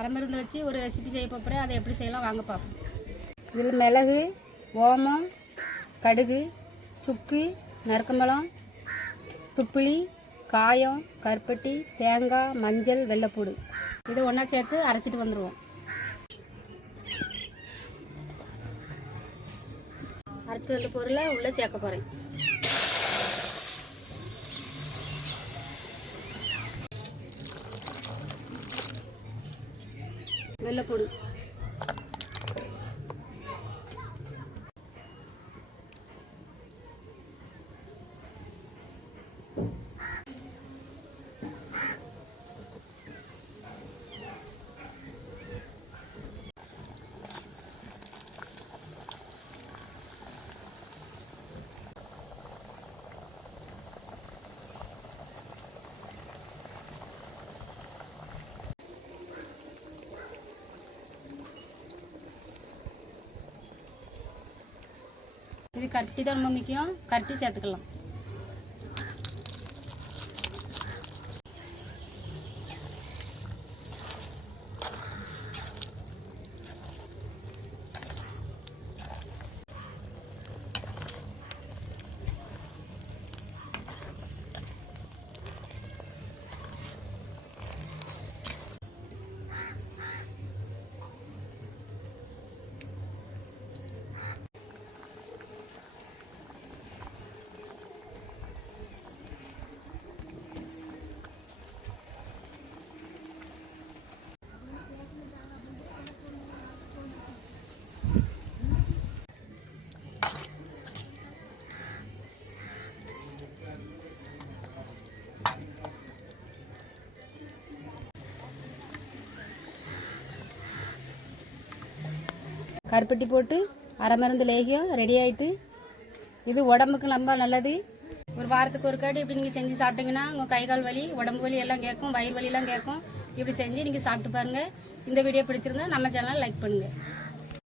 அரைமருந்து வச்சு ஒரு ரெசிபி செய்ய போகிறேன். அதை எப்படி செய்யலாம் வாங்க பார்ப்போம். இதில் மிளகு, ஓமம், கடுகு, சுக்கு, நறுக்கம்பழம், துப்புளி, காயம், கருப்பட்டி, தேங்காய், மஞ்சள், வெள்ளைப்பூடு இதை ஒன்றா சேர்த்து அரைச்சிட்டு வந்துடுவோம். அரைச்சிட்டு வந்த பொருளை உள்ளே சேர்க்க போகிறேன். வெள்ளைப்பூடு, இது கருப்பட்டி தான் ரொம்ப முக்கியம். கருப்பட்டி சேர்த்துக்கலாம். கருப்பட்டி போட்டு அரைமருந்து லேகியம் ரெடி ஆகிட்டு. இது உடம்புக்கு ரொம்ப நல்லது. ஒரு வாரத்துக்கு ஒரு காடி இப்படி நீங்கள் செஞ்சு சாப்பிட்டீங்கன்னா உங்கள் கை கால் வலி, உடம்பு வலி எல்லாம் கேட்கும், வயிறு வலியெல்லாம் கேட்கும். இப்படி செஞ்சு நீங்கள் சாப்பிட்டு பாருங்கள். இந்த வீடியோ பிடிச்சிருந்தா நம்ம சேனலை லைக் பண்ணுங்கள்.